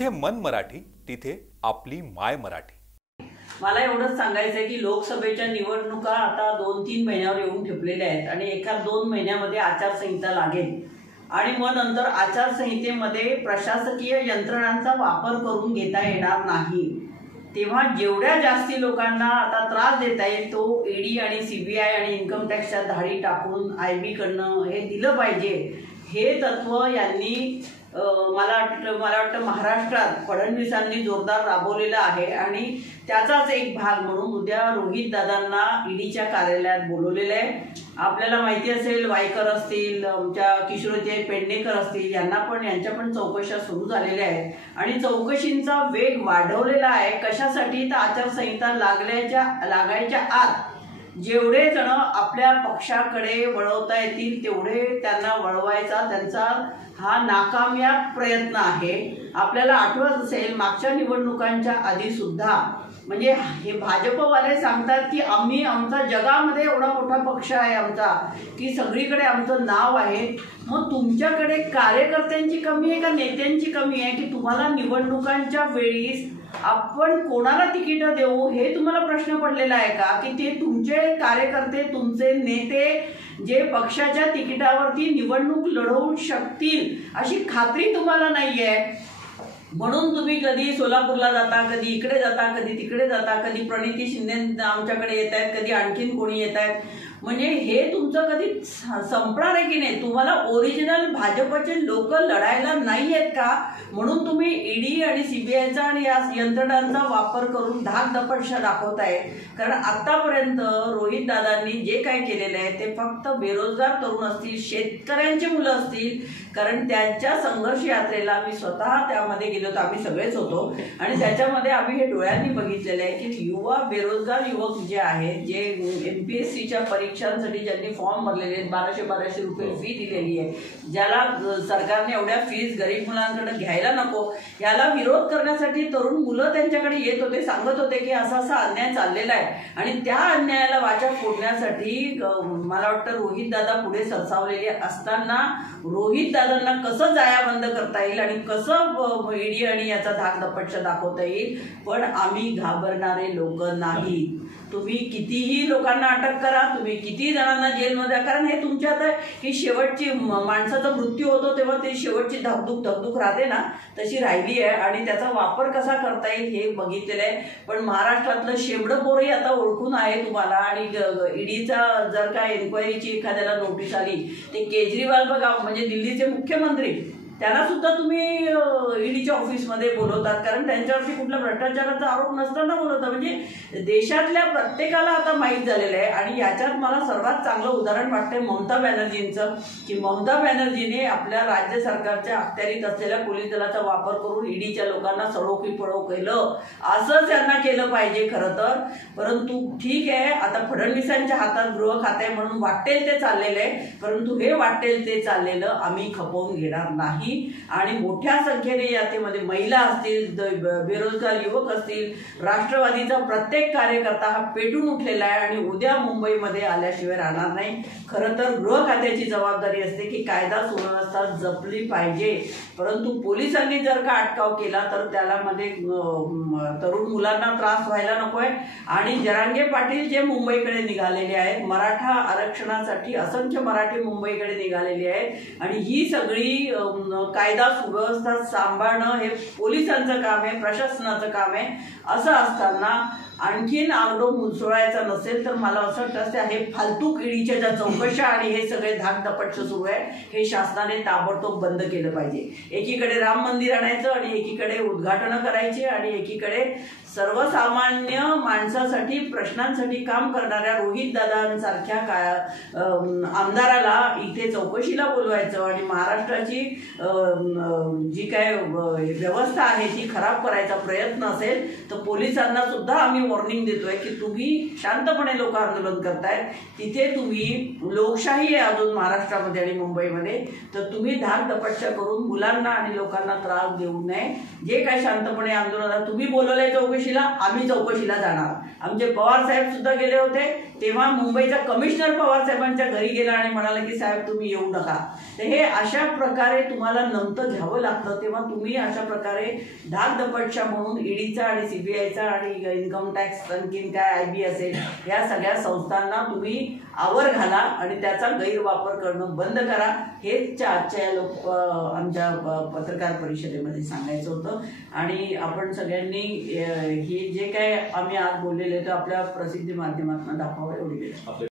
जिथे मन मराठी तिथे आपली माय मराठी। मला एवढंच सांगायचं आहे की लोकसभेच्या निवडणुका आता 2-3 महिन्यावर येऊन ठेपलेल्या आहेत आणि एका 2 महिन्यामध्ये आचारसंहिता लागेल आणि मग नंतर आचारसंहितेमध्ये प्रशासकीय यंत्रणांचा वापर करून घेता येणार नाही। तेव्हा जेवढ्या जास्ती लोकांना आता त्रास देता येईल तो ईडी आणि सीबीआय आणि इन्कम टॅक्सच्या धाडी टाकून आयबी कडनं हे दिलं पाहिजे। हे तत्व यांनी मला वाटतं महाराष्ट्रात फडणवीसांनी जोरदार राबवलेलं आहे आणि त्याचाच एक भाग म्हणून उद्या रोहित दादांना ईडीच्या कार्यालयात बोलवलेलं आहे। आपल्याला माहिती असेल वायकर असतील, आमच्या किशोरचे पेडणेकर असतील, यांच्या पण चौकशा सुरू झालेल्या आहेत आणि चौकशींचा वेग वाढवलेला आहे। कशासाठी तर आचारसंहिता लागायच्या आत जेवढे जण आपल्या पक्षाकडे वळवता येतील तेवढे त्यांना वळवायचा त्यांचा हा नाकामयाब प्रयत्न आहे। आपल्याला आठवत असेल मागच्या निवडणुकांच्या आधी सुद्धा म्हणजे हे भाजपवाले सांगतात की आम्ही आमचा जगामध्ये एवढा मोठा पक्ष आहे आमचा की सगळीकडे आमचं नाव आहे। मग तुमच्याकडे कार्यकर्त्यांची कमी आहे का नेत्यांची कमी आहे की तुम्हाला निवडणुकांच्या वेळी आपण कोणाला तिकीट देऊ हे तुम्हाला प्रश्न पडलेला आहे का की ते तुमचे कार्यकर्ते तुमचे नेते जे पक्षाच्या तिकिटावरती निवडणूक लढवू शकतील अशी खात्री तुम्हाला नाहीये म्हणून तुम्ही कधी सोलापूरला जाता, कधी इकडे जाता, कधी तिकडे जाता, कधी प्रणिती शिंदे आमच्याकडे येत आहेत, कधी आणखीन कोणी येत आहेत। म्हणजे हे तुमचं कधी संपणार आहे की नाही? तुम्हाला ओरिजिनल भाजपचे लोक लढायला नाही आहेत का म्हणून तुम्ही ईडी आणि सीबीआयचा आणि या यंत्रणांचा वापर करून धाकधपट दाखवताय। कारण आतापर्यंत रोहित दादांनी जे काय केलेलं आहे ते फक्त बेरोजगार तरुण असतील, शेतकऱ्यांची मुलं असतील, कारण त्यांच्या संघर्ष यात्रेला मी स्वतः त्यामध्ये गेलो होतो, आम्ही सगळेच होतो आणि त्याच्यामध्ये आम्ही हे डोळ्यांनी बघितलेलं आहे की बेरोजगार युवक जे आहेत जे एमपीएससीच्या परीक्षांसाठी ज्यांनी फॉर्म भरलेले आहेत, 1200 रुपये फी दिलेली आहे, ज्याला सरकारने एवढ्या फीज गरीब मुलांकडे घ्यायला नको, याला विरोध करण्यासाठी तरुण मुलं त्यांच्याकडे येत होते, सांगत होते की असा अन्याय चाललेला आहे आणि त्या अन्यायाला वाचा फोडण्यासाठी मला वाटतं रोहित दादा पुढे सरसावलेले असताना रोहित दादांना कसं जायाबंद करता येईल आणि कसं ईडी आणि याचा धाकधपट दाखवता येईल। पण आम्ही घाबरणारे लोक नाही। तुम्ही कितीही लोकांना अटक करा, तुम्ही किती जणांना जेलमध्ये, कारण हे तुमच्या आता ही शेवटची माणसाचा मृत्यू होतो तेव्हा ते शेवटची धकधूक राहते ना तशी राहिली आहे आणि त्याचा वापर कसा करता येईल हे बघितलेलं आहे। पण महाराष्ट्रातलं शेबडं पोरही आता ओळखून आहे तुम्हाला आणि ईडीचा जर का एन्क्वायरीची एखाद्याला नोटीस आली ते केजरीवाल बघा म्हणजे दिल्लीचे मुख्यमंत्री त्यांना सुद्धा तुम्ही ईडीच्या ऑफिसमध्ये बोलवतात कारण त्यांच्यावरती कुठला भ्रष्टाचाराचा आरोप नसताना बोलवता। म्हणजे देशातल्या प्रत्येकाला आता माहीत झालेलं आहे आणि याच्यात मला सर्वात चांगलं उदाहरण वाटतंय ममता बॅनर्जींचं की ममता बॅनर्जीने आपल्या राज्य सरकारच्या अखत्यारीत असलेल्या पोलीस दलाचा वापर करून ईडीच्या लोकांना सळो की पळो केलं। असं त्यांना केलं पाहिजे खरं तर, परंतु ठीक आहे आता फडणवीसांच्या हातात गृह खाते म्हणून वाटेल ते चाललेलं आहे, परंतु हे वाटेल ते चाललेलं आम्ही खपवून घेणार नाही आणि मोठ्या संख्येने यामध्ये महिला असतील, बेरोजगार युवक असतील, राष्ट्रवादीचा प्रत्येक कार्यकर्ता हा पेटून उठलेला आहे आणि उद्या मुंबईमध्ये आल्याशिवाय राहणार नाही। खरं तर गृह खात्याची जबाबदारी असते की कायदा सुव्यवस्था जपली पाहिजे, परंतु पोलिसांनी जर का अटकाव केला तर त्याला मध्ये तरुण मुलांना त्रास व्हायला नकोय। आणि जरांगे पाटील जे मुंबईकडे निघालेले आहेत, मराठा आरक्षणासाठी असंख्य मराठी मुंबईकडे निघालेले आहेत आणि ही सगळी कायदा सुव्यवस्था सांभाळणं हे पोलिसांचं काम आहे, प्रशासनाचं काम आहे। असं असताना आणखीन आगडो मुसळायचा नसेल तर मला असं वाटतं हे फालतू ईडीच्या ज्या चौकशा आणि हे सगळे धाकधपट सुरू आहे हे शासनाने ताबडतोब बंद केलं पाहिजे। एकीकडे राम मंदिर आणायचं आणि एकीकडे उद्घाटनं करायची आणि एकीकडे सर्वसामान्य माणसासाठी प्रश्नांसाठी काम करणाऱ्या रोहित दादांसारख्या आमदाराला इथे चौकशीला बोलवायचं आणि महाराष्ट्राची जी काय व्यवस्था आहे ती खराब करायचा प्रयत्न असेल तर पोलिसांना सुद्धा आम्ही वॉर्निंग देतोय की तुम्ही शांतपणे लोक आंदोलन करतायत, तिथे तुम्ही लोकशाही आहे अजून महाराष्ट्रामध्ये आणि मुंबईमध्ये, तर तुम्ही धाकधपट करून मुलांना आणि लोकांना त्रास देऊ नये। जे काय शांतपणे आंदोलन तुम्ही बोलवलंय चौकशी चौकशीला आम्ही चौकशीला जाणार. आमचे पवार साहेब सुद्धा गेले होते, तेव्हा मुंबईचा कमिशनर पवार साहेबांच्या घरी गेला आणि म्हणाला की साहेब तुम्ही येऊ नका. तर हे अशा प्रकारे तुम्हाला नमतं घ्यावं लागतं. तेव्हा तुम्ही अशा प्रकारे धाकदपटशा म्हणून ईडीचा आणि सीबीआयचा आणि इन्कम टॅक्स आणखीन काय IB असेल या सगळ्या संस्थांना तुम्ही आवर घाला आणि त्याचा गैरवापर करणं बंद करा. हेच आजच्या आमच्या पत्रकार परिषदेमध्ये सांगायचं होतं. आणि आपण सगळ्यांनी हे जे काय आम्ही आज बोललेले ते आपल्या प्रसिद्धी माध्यमातून दाखवावं एवढी